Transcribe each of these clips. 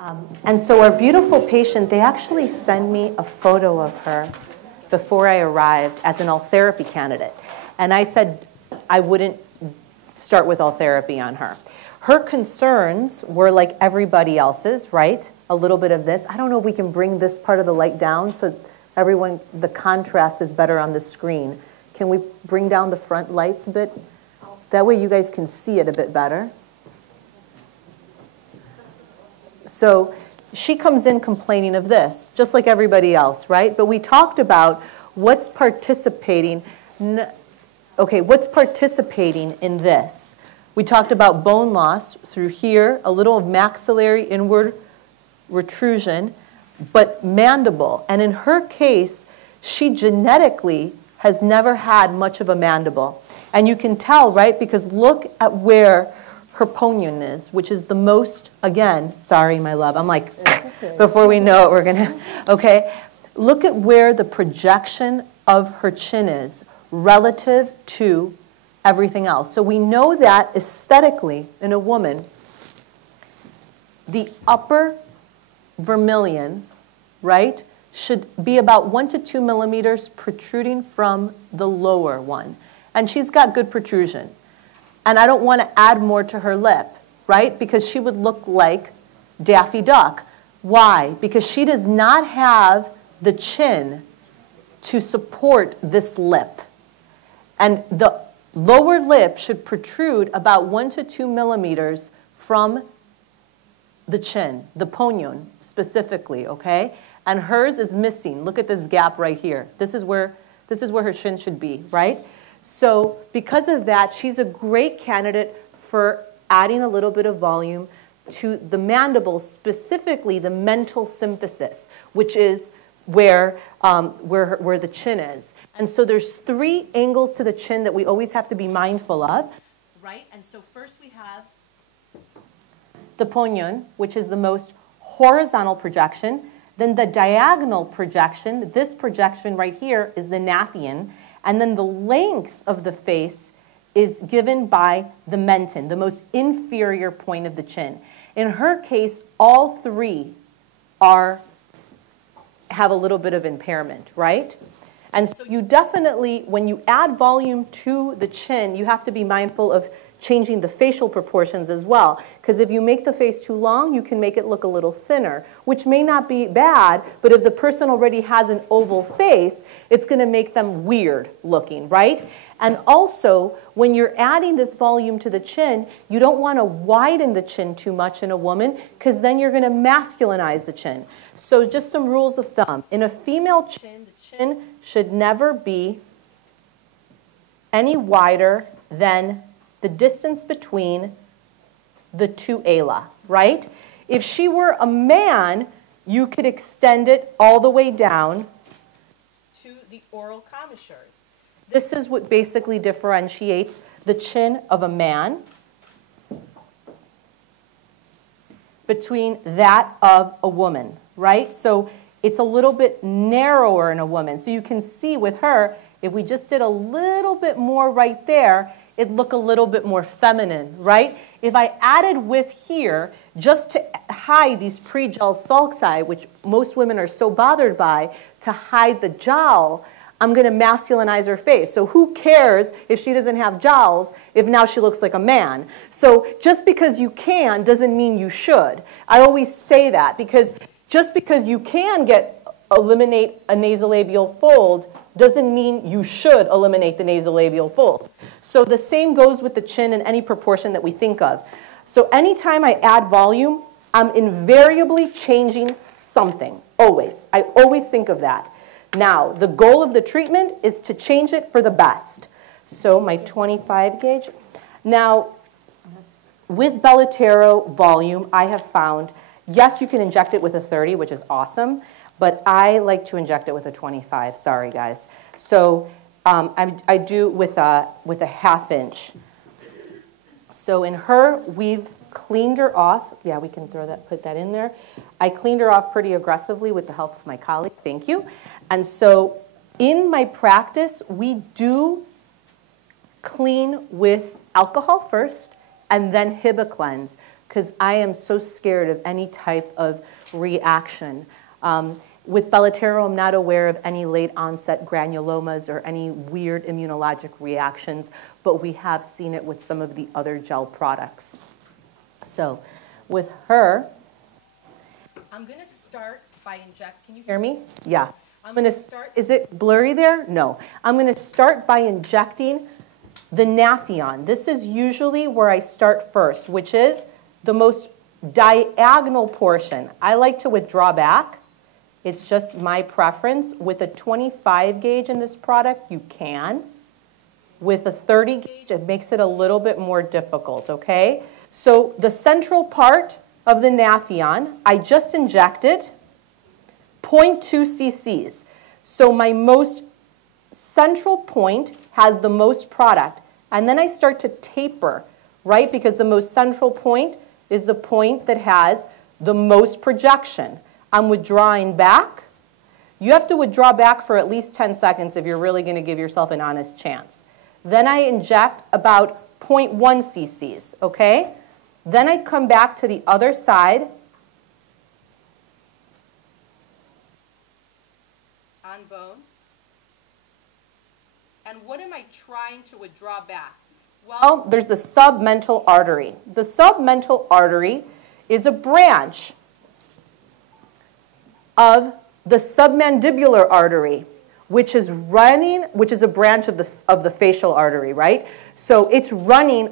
And so our beautiful patient, they actually send me a photo of her before I arrived as an all therapy candidate. And I said I wouldn't start with all therapy on her. Her concerns were like everybody else's, right? A little bit of this. I don't know if we can bring this part of the light down so everyone, the contrast is better on the screen. Can we bring down the front lights a bit? That way you guys can see it a bit better. So she comes in complaining of this, just like everybody else, right? But we talked about what's participating. Okay, what's participating in this? We talked about bone loss through here, a little of maxillary inward protrusion, but mandible. And in her case, she genetically has never had much of a mandible. And you can tell, right? Because look at where her ponion is, which is the most, again, sorry, my love. I'm like, before we know it, we're going to, okay? Look at where the projection of her chin is relative to everything else. So we know that aesthetically in a woman, the upper vermilion, right, should be about 1 to 2 millimeters protruding from the lower one. And she's got good protrusion. And I don't want to add more to her lip, right? Because she would look like Daffy Duck. Why? Because she does not have the chin to support this lip. And the lower lip should protrude about 1 to 2 millimeters from the chin, the ponion specifically, okay? And hers is missing. Look at this gap right here. This is where her chin should be, right? So because of that, she's a great candidate for adding a little bit of volume to the mandible, specifically the mental symphysis, which is where the chin is. And so there's 3 angles to the chin that we always have to be mindful of, right? And so first we have the ponion, which is the most horizontal projection. Then the diagonal projection, this projection right here is the gnathian. And then the length of the face is given by the menton, the most inferior point of the chin. In her case, all 3 have a little bit of impairment, right? And so you definitely, when you add volume to the chin, you have to be mindful of changing the facial proportions as well. Because if you make the face too long, you can make it look a little thinner, which may not be bad, but if the person already has an oval face, it's going to make them weird looking, right? And also, when you're adding this volume to the chin, you don't want to widen the chin too much in a woman, because then you're going to masculinize the chin. So just some rules of thumb. In a female chin, the chin should never be any wider than the distance between the 2 ala, right? If she were a man, you could extend it all the way down to the oral commissures. This is what basically differentiates the chin of a man between that of a woman, right? So it's a little bit narrower in a woman. So you can see with her, if we just did a little bit more right there, it'd look a little bit more feminine, right? If I added width here, just to hide these pre-gel sulci, which most women are so bothered by, to hide the jowl, I'm going to masculinize her face. So who cares if she doesn't have jowls if now she looks like a man? So just because you can doesn't mean you should. I always say that, because just because you can eliminate a nasolabial fold doesn't mean you should eliminate the nasolabial fold. So the same goes with the chin in any proportion that we think of. So anytime I add volume, I'm invariably changing something, always. I always think of that. Now, the goal of the treatment is to change it for the best. So my 25 gauge. Now, with Belotero volume, I have found, yes, you can inject it with a 30, which is awesome, but I like to inject it with a 25. Sorry, guys. So I do with a 1/2 inch. So in her, we've cleaned her off. Yeah, we can put that in there. I cleaned her off pretty aggressively with the help of my colleague. Thank you. And so in my practice, we do clean with alcohol first and then HIBA cleanse. because I am so scared of any type of reaction. With Belotero, I'm not aware of any late onset granulomas or any weird immunologic reactions, but we have seen it with some of the other gel products. So with her, I'm going to start by inject. Can you hear me? Yeah. I'm going to start. Is it blurry there? No. I'm going to start by injecting the Nathion. This is usually where I start first, which is the most diagonal portion. I like to withdraw back. It's just my preference. With a 25 gauge in this product, you can. With a 30 gauge, it makes it a little bit more difficult, okay? So the central part of the Nathion, I just injected 0.2 cc's. So my most central point has the most product. And then I start to taper, right? Because the most central point is the point that has the most projection. I'm withdrawing back. You have to withdraw back for at least 10 seconds if you're really going to give yourself an honest chance. Then I inject about 0.1 cc's, okay? Then I come back to the other side. On bone. And what am I trying to withdraw back? Well, there's the submental artery. The submental artery is a branch of the submandibular artery, which is a branch of the facial artery, right? So it's running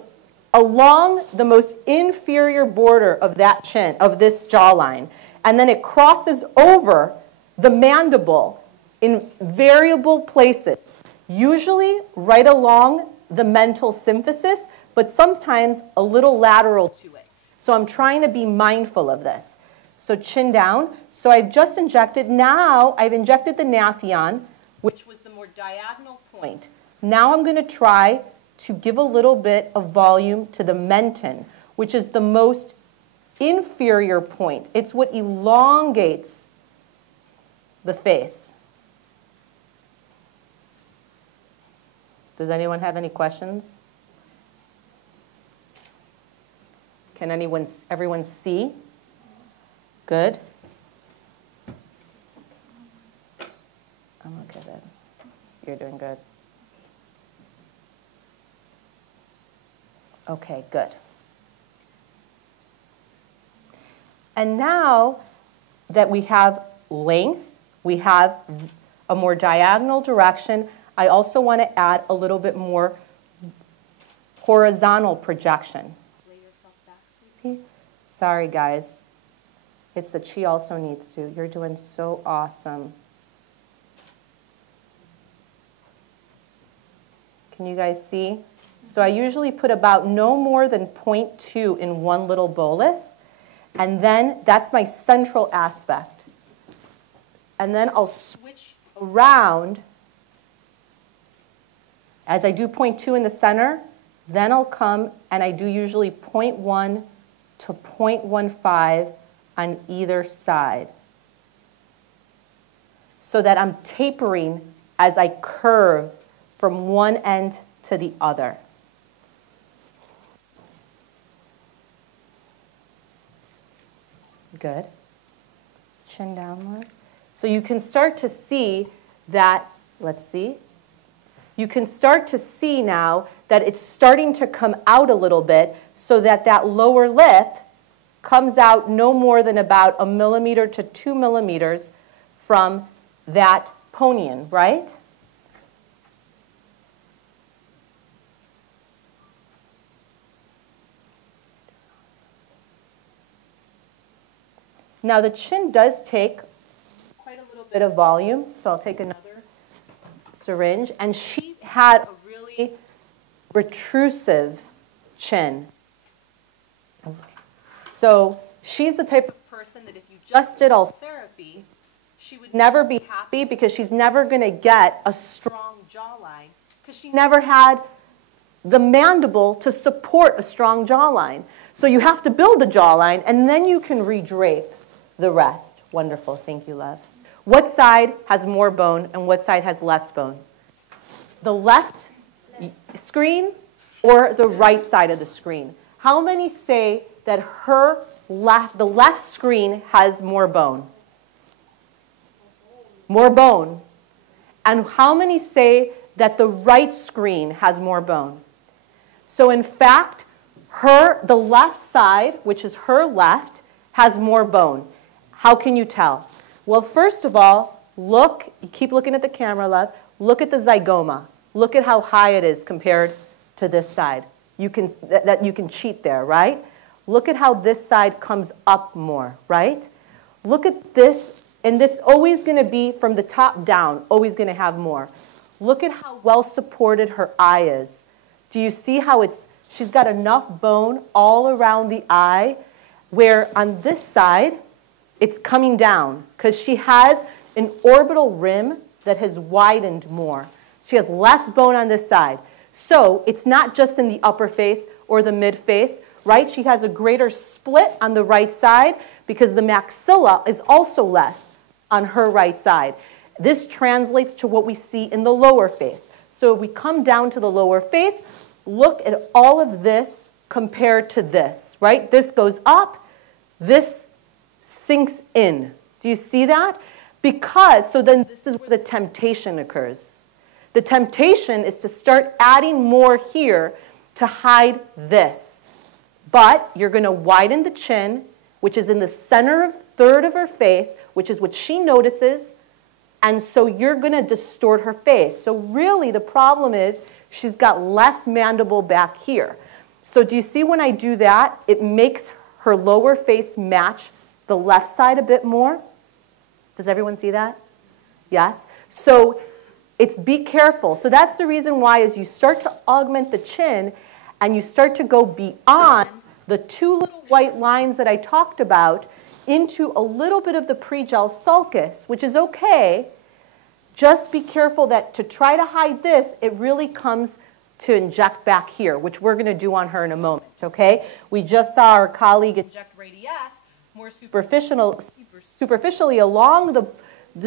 along the most inferior border of that chin, of this jawline, and then it crosses over the mandible in variable places, usually right along the mental symphysis, but sometimes a little lateral to it. So I'm trying to be mindful of this. So chin down. So I've just injected. Now I've injected the Nathion, which was the more diagonal point. Now I'm going to try to give a little bit of volume to the menton, which is the most inferior point. It's what elongates the face. Does anyone have any questions? Can everyone see? Good. I'm okay then. You're doing good. Okay, good. And now that we have length, we have a more diagonal direction, I also want to add a little bit more horizontal projection. Lay yourself back, sleepy. Sorry, guys. It's that she also needs to. You're doing so awesome. Can you guys see? So I usually put about no more than 0.2 in one little bolus. And then that's my central aspect. And then I'll switch around. As I do 0.2 in the center, then I'll come and I do usually 0.1 to 0.15 on either side, so that I'm tapering as I curve from one end to the other. Good. Chin downward. So you can start to see that, let's see, you can start to see now that it's starting to come out a little bit, so that that lower lip comes out no more than about 1 millimeter to 2 millimeters from that ponion, right? Now the chin does take quite a little bit of volume, so I'll take another syringe. And she had a really protrusive chin. So she's the type of person that if you just did all therapy, she would never be happy, because she's never going to get a strong jawline, because she never had the mandible to support a strong jawline. So you have to build the jawline, and then you can redrape the rest. Wonderful. Thank you, love. What side has more bone and what side has less bone? The left screen or the right side of the screen? How many say that the left screen has more bone? More bone. And how many say that the right screen has more bone? So in fact, the left side, which is her left, has more bone. How can you tell? Well, first of all, look, you keep looking at the camera, love. Look at the zygoma. Look at how high it is compared to this side. You can cheat there, right? Look at how this side comes up more, right? Look at this, and it's always going to be from the top down, always going to have more. Look at how well supported her eye is. Do you see how she's got enough bone all around the eye, where on this side, it's coming down because she has an orbital rim that has widened more. She has less bone on this side. So it's not just in the upper face or the mid face, right? She has a greater split on the right side because the maxilla is also less on her right side. This translates to what we see in the lower face. So if we come down to the lower face, look at all of this compared to this, right? This goes up, this sinks in. Do you see that? So then this is where the temptation occurs. The temptation is to start adding more here to hide this. But you're going to widen the chin, which is in the center third of her face, which is what she notices. And so you're going to distort her face. So really the problem is she's got less mandible back here. So do you see when I do that, it makes her lower face match the left side a bit more? Does everyone see that? Yes? So be careful. So that's the reason why as you start to augment the chin and you start to go beyond the two little white lines that I talked about into a little bit of the pre-gel sulcus, which is okay, just be careful that to try to hide this, it really comes to inject back here, which we're going to do on her in a moment, okay? We just saw our colleague inject radius more superficially along the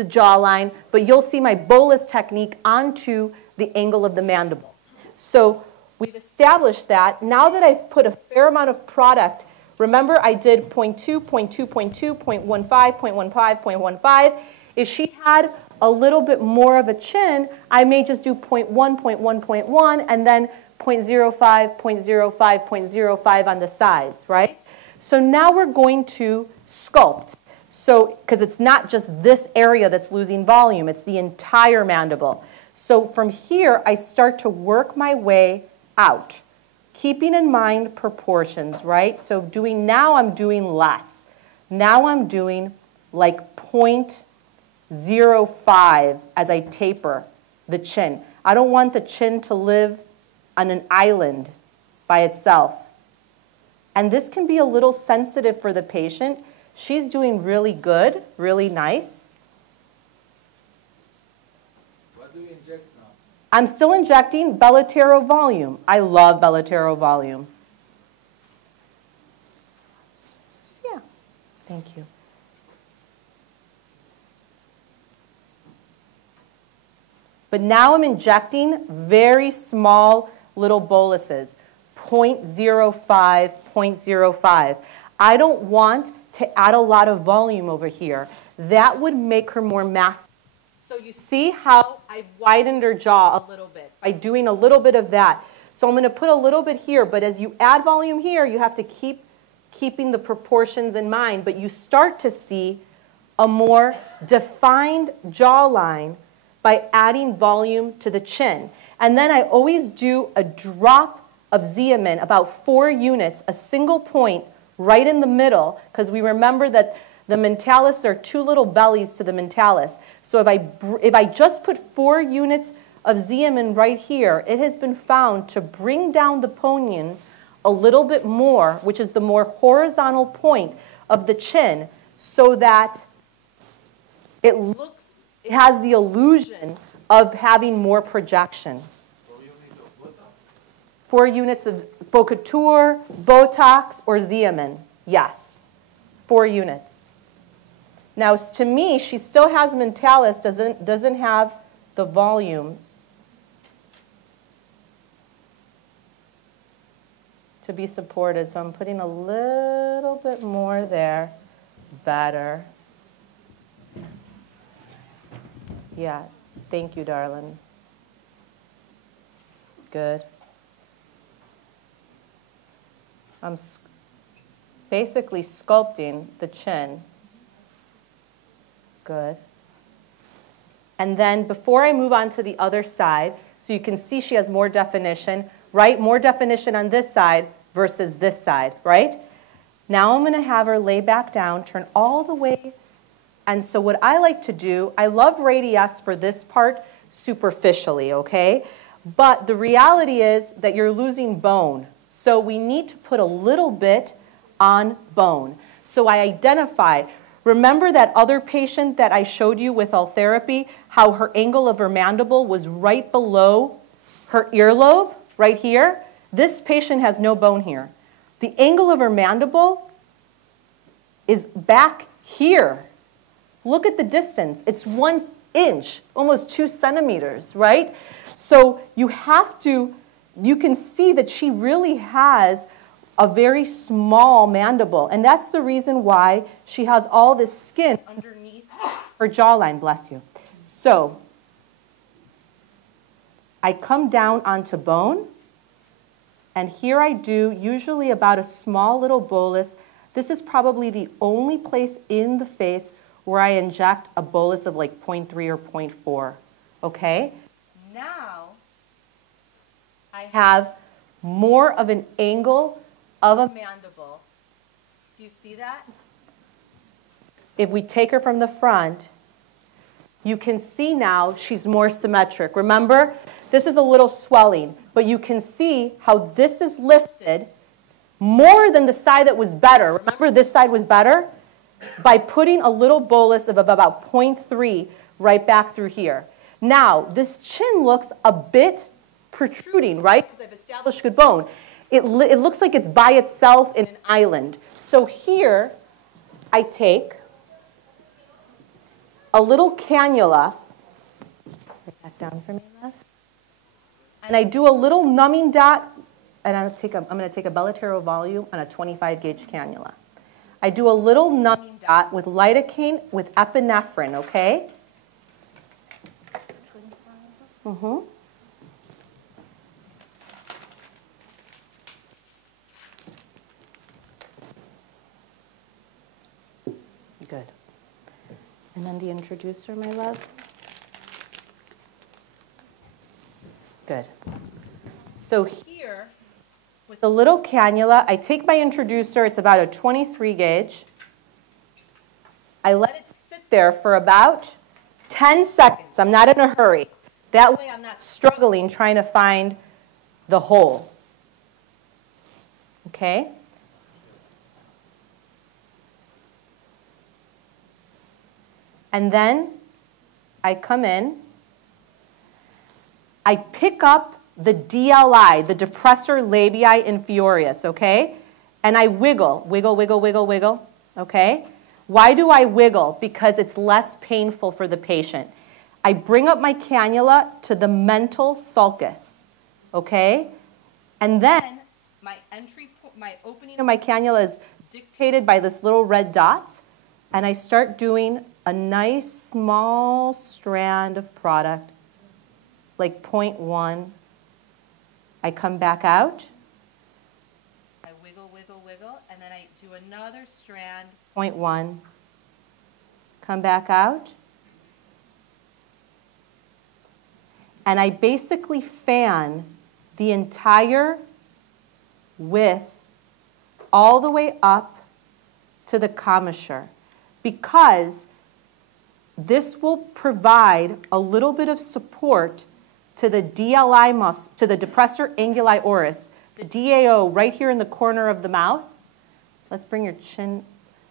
jawline, but you'll see my bolus technique onto the angle of the mandible. So we've established that. Now that I've put a fair amount of product, remember I did 0.2, 0.2, 0.2, 0.15, 0.15, 0.15. If she had a little bit more of a chin, I may just do 0.1, 0.1, 0.1, and then 0.05, 0.05, 0.05 on the sides, right? So now we're going to sculpt. So, because it's not just this area that's losing volume, it's the entire mandible. So from here, I start to work my way out, keeping in mind proportions, right? So now I'm doing less. Now I'm doing like 0.05 as I taper the chin. I don't want the chin to live on an island by itself. And this can be a little sensitive for the patient. She's doing really good, really nice. What do you inject now? I'm still injecting Bellatero volume. I love Bellatero volume. Yeah, thank you. But now I'm injecting very small little boluses, 0.05, 0.05. I don't want to add a lot of volume over here. That would make her more massive. So you see how I've widened her jaw a little bit by doing a little bit of that. So I'm going to put a little bit here, but as you add volume here, you have to keeping the proportions in mind, but you start to see a more defined jawline by adding volume to the chin. And then I always do a drop of Xeomin, about 4 units, a single point right in the middle, because we remember that the mentalis, there are 2 little bellies to the mentalis. So if I just put 4 units of Xeomin right here, it has been found to bring down the ponion a little bit more, which is the more horizontal point of the chin, so that it has the illusion of having more projection. 4 units of Bocatur, Botox, or Xeomin. Yes, 4 units. Now, to me, she still has mentalis, doesn't have the volume to be supported. So I'm putting a little bit more there. Better. Yeah, thank you, darling. Good. I'm basically sculpting the chin. Good. And then before I move on to the other side, so you can see she has more definition, right? More definition on this side versus this side, right? Now I'm going to have her lay back down, turn all the way. And so what I like to do, I love radius for this part superficially, okay? But the reality is that you're losing bone. So we need to put a little bit on bone. So I identify. Remember that other patient that I showed you with all therapy, how her angle of her mandible was right below her earlobe, right here? This patient has no bone here. The angle of her mandible is back here. Look at the distance. It's 1 inch, almost 2 centimeters, right? So you can see that she really has a very small mandible. And that's the reason why she has all this skin underneath her jawline, bless you. So I come down onto bone, and here I do usually about a small little bolus. This is probably the only place in the face where I inject a bolus of like 0.3 or 0.4, okay? Now I have more of an angle of a mandible. Do you see that? If we take her from the front, you can see now she's more symmetric. Remember, this is a little swelling, but you can see how this is lifted more than the side that was better. Remember, this side was better? By putting a little bolus of about 0.3 right back through here. Now, this chin looks a bit protruding, right? Because I've established good bone. It looks like it's by itself in an island. So here, I take a little cannula. Write that down for me, love. And I do a little numbing dot, and I'm going to take a Bellatero volume on a 25 gauge cannula. I do a little numbing dot with lidocaine with epinephrine, okay? Mm-hmm. Good. And then the introducer, my love. Good. So here, with a little cannula, I take my introducer. It's about a 23 gauge. I let it sit there for about 10 seconds. I'm not in a hurry. That way I'm not struggling trying to find the hole. Okay? And then I come in. I pick up the DLI, the depressor labii inferioris, okay? And I wiggle, wiggle, wiggle, wiggle, wiggle, okay? Why do I wiggle? Because it's less painful for the patient. I bring up my cannula to the mental sulcus, okay? And then my opening of my cannula is dictated by this little red dot, and I start doing a nice small strand of product, like 0.1. I come back out. I wiggle, wiggle, wiggle, and then I do another strand, 0.1. Come back out. And I basically fan the entire width all the way up to the commissure, because this will provide a little bit of support to the DLI muscle, to the depressor anguli oris, the DAO right here in the corner of the mouth. Let's bring your chin,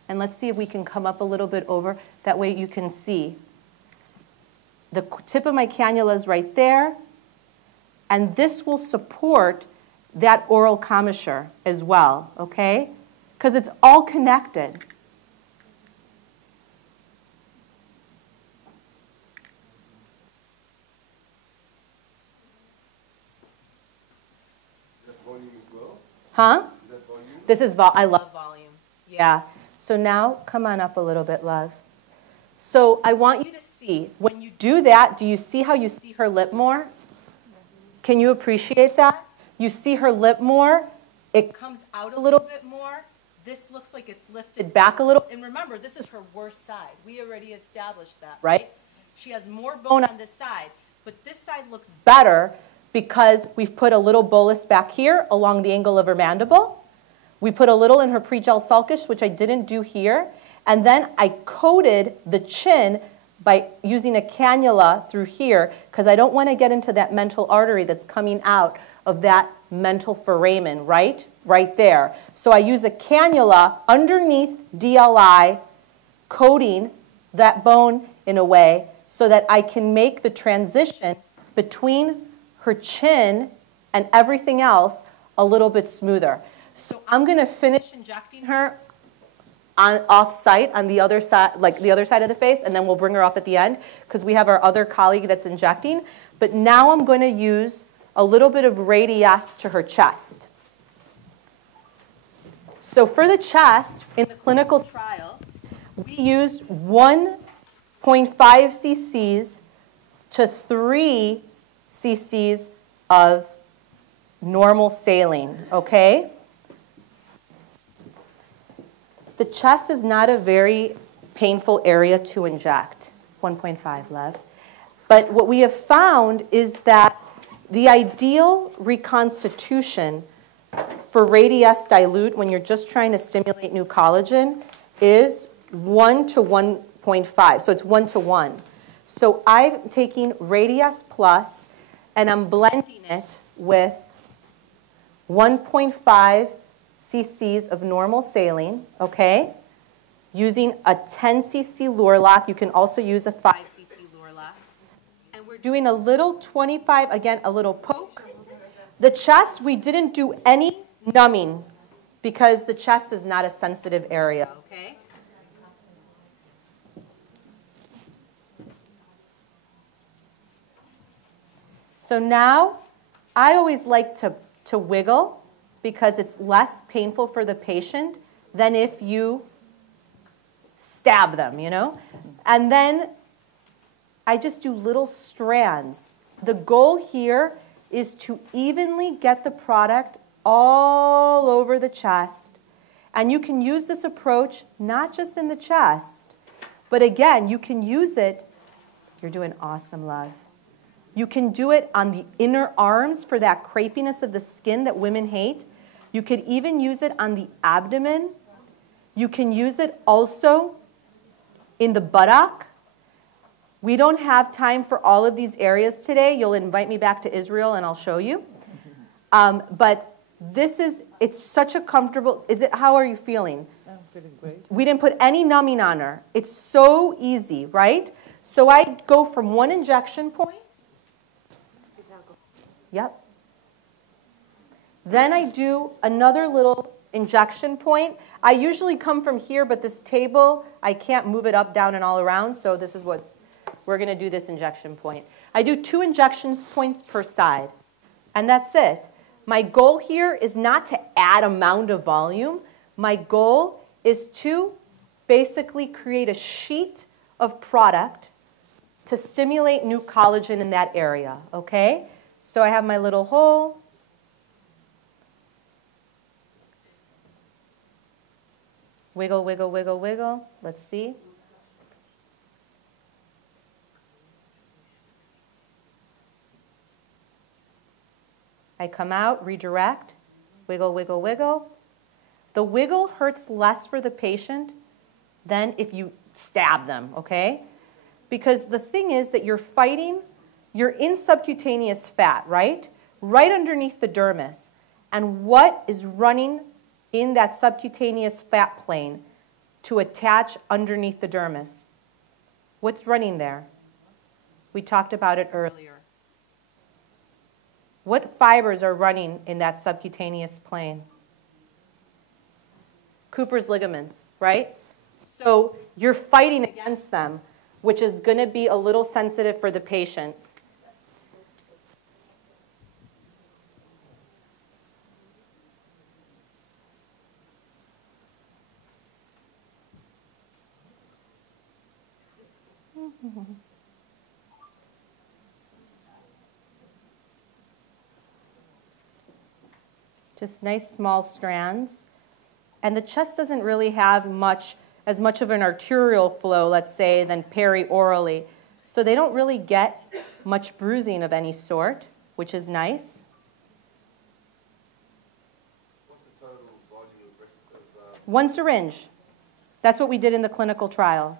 and let's see if we can come up a little bit over. That way you can see. The tip of my cannula is right there, and this will support that oral commissure as well, okay? Because it's all connected. Huh? Is that volume? This is, I love volume. Yeah. So now, come on up a little bit, love. So I want you to see, when you do that, do you see how you see her lip more? Can you appreciate that? You see her lip more. It comes out a little bit more. This looks like it's lifted back a little. And remember, this is her worst side. We already established that, right? She has more bone on this side. But this side looks better because we've put a little bolus back here along the angle of her mandible. We put a little in her pre-gel sulcus, which I didn't do here. And then I coated the chin by using a cannula through here because I don't want to get into that mental artery that's coming out of that mental foramen, right? Right there. So I use a cannula underneath DLI, coating that bone in a way so that I can make the transition between her chin and everything else a little bit smoother. So I'm going to finish injecting her off-site on the other side, like the other side of the face, and then we'll bring her off at the end because we have our other colleague that's injecting. But now I'm going to use a little bit of radius to her chest. So for the chest, in the clinical trial, we used 1.5 cc's to 3 cc's of normal saline, okay? The chest is not a very painful area to inject, 1.5, love. But what we have found is that the ideal reconstitution for radius dilute when you're just trying to stimulate new collagen is 1 to 1.5. So it's 1 to 1. So I'm taking radius plus and I'm blending it with 1.5 cc's of normal saline, okay? Using a 10 cc lure lock. You can also use a 5 cc lure lock. And we're doing a little 25, again, a little poke. The chest, we didn't do any numbing because the chest is not a sensitive area, okay? So now, I always like to wiggle because it's less painful for the patient than if you stab them, you know? And then I just do little strands. The goal here is to evenly get the product all over the chest. And you can use this approach not just in the chest, but again, you can use it. You're doing awesome, love. You can do it on the inner arms for that crepiness of the skin that women hate. You could even use it on the abdomen. You can use it also in the buttock. We don't have time for all of these areas today. You'll invite me back to Israel and I'll show you. But this is, it's such a comfortable, how are you feeling? I'm feeling great. We didn't put any numbing on her. It's so easy, right? So I go from one injection point. Yep. Then I do another little injection point. I usually come from here, but this table, I can't move it up, down, and all around, so this is what we're going to do this injection point. I do 2 injection points per side, and that's it. My goal here is not to add a mound of volume. My goal is to basically create a sheet of product to stimulate new collagen in that area, okay? So I have my little hole. Wiggle, wiggle, wiggle, wiggle. Let's see. I come out, redirect, wiggle, wiggle, wiggle. The wiggle hurts less for the patient than if you stab them, okay? Because the thing is that you're fighting, you're in subcutaneous fat, right? Right underneath the dermis. And what is running in that subcutaneous fat plane to attach underneath the dermis? What's running there? We talked about it earlier. What fibers are running in that subcutaneous plane? Cooper's ligaments, right? So you're fighting against them, which is going to be a little sensitive for the patient. Just nice small strands. And the chest doesn't really have as much of an arterial flow, let's say, than peri-orally. So they don't really get much bruising of any sort, which is nice. What's the total volume of One syringe. That's what we did in the clinical trial.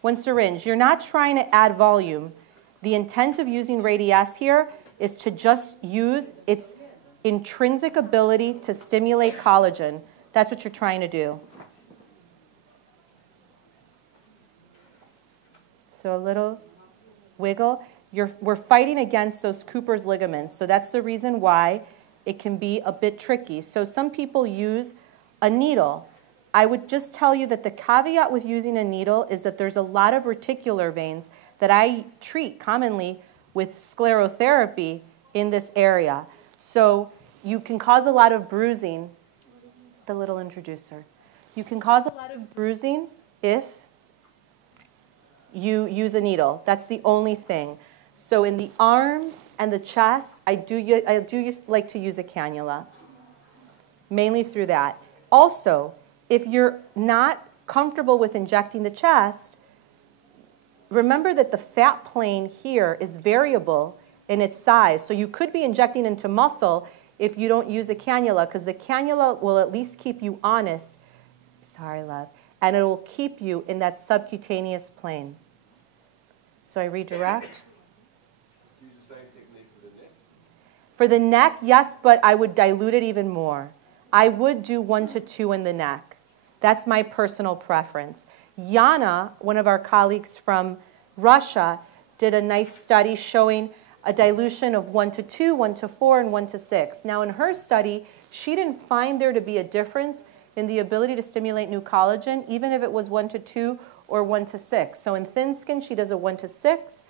One syringe. You're not trying to add volume. The intent of using Radiesse here is to just use its intrinsic ability to stimulate collagen. That's what you're trying to do. So a little wiggle. We're fighting against those Cooper's ligaments, so that's the reason why it can be a bit tricky. So some people use a needle. I would just tell you that the caveat with using a needle is that there's a lot of reticular veins that I treat commonly with sclerotherapy in this area. So you can cause a lot of bruising, the little introducer. You can cause a lot of bruising if you use a needle. That's the only thing. So in the arms and the chest, I do like to use a cannula, mainly through that. Also, if you're not comfortable with injecting the chest, remember that the fat plane here is variable in its size. So you could be injecting into muscle if you don't use a cannula, because the cannula will at least keep you honest. Sorry, love. And it will keep you in that subcutaneous plane. So I redirect. Use the same technique for the neck? For the neck, yes, but I would dilute it even more. I would do 1 to 2 in the neck. That's my personal preference. Yana, one of our colleagues from Russia, did a nice study showing a dilution of 1 to 2, 1 to 4, and 1 to 6. Now in her study, she didn't find there to be a difference in the ability to stimulate new collagen, even if it was 1 to 2 or 1 to 6. So in thin skin, she does a 1 to 6.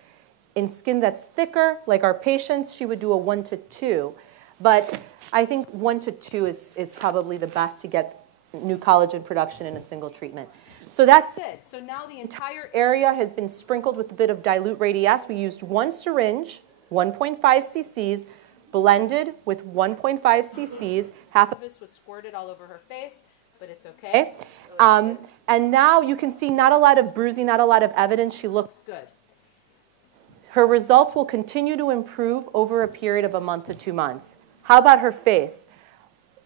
In skin that's thicker, like our patients, she would do a 1 to 2. But I think 1 to 2 is probably the best to get new collagen production in a single treatment. So that's it. So now the entire area has been sprinkled with a bit of dilute Radiesse. We used 1 syringe, 1.5 cc's, blended with 1.5 cc's. Half of this was squirted all over her face, but it's okay. And now you can see not a lot of bruising, not a lot of evidence. She looks good. Her results will continue to improve over a period of a month to 2 months. How about her face?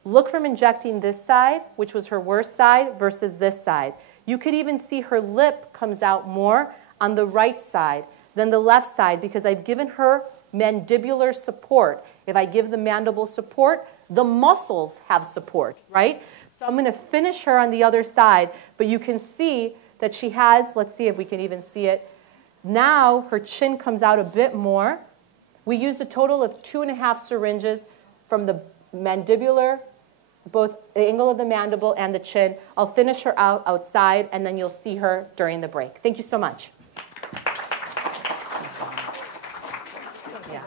Look from injecting this side, which was her worst side, versus this side. You could even see her lip comes out more on the right side than the left side because I've given her mandibular support. If I give the mandible support, the muscles have support, right? So I'm going to finish her on the other side, but you can see that she has, let's see if we can even see it. Now her chin comes out a bit more. We used a total of 2.5 syringes from the mandibular, both the angle of the mandible and the chin. I'll finish her out outside, and then you'll see her during the break. Thank you so much. Yeah,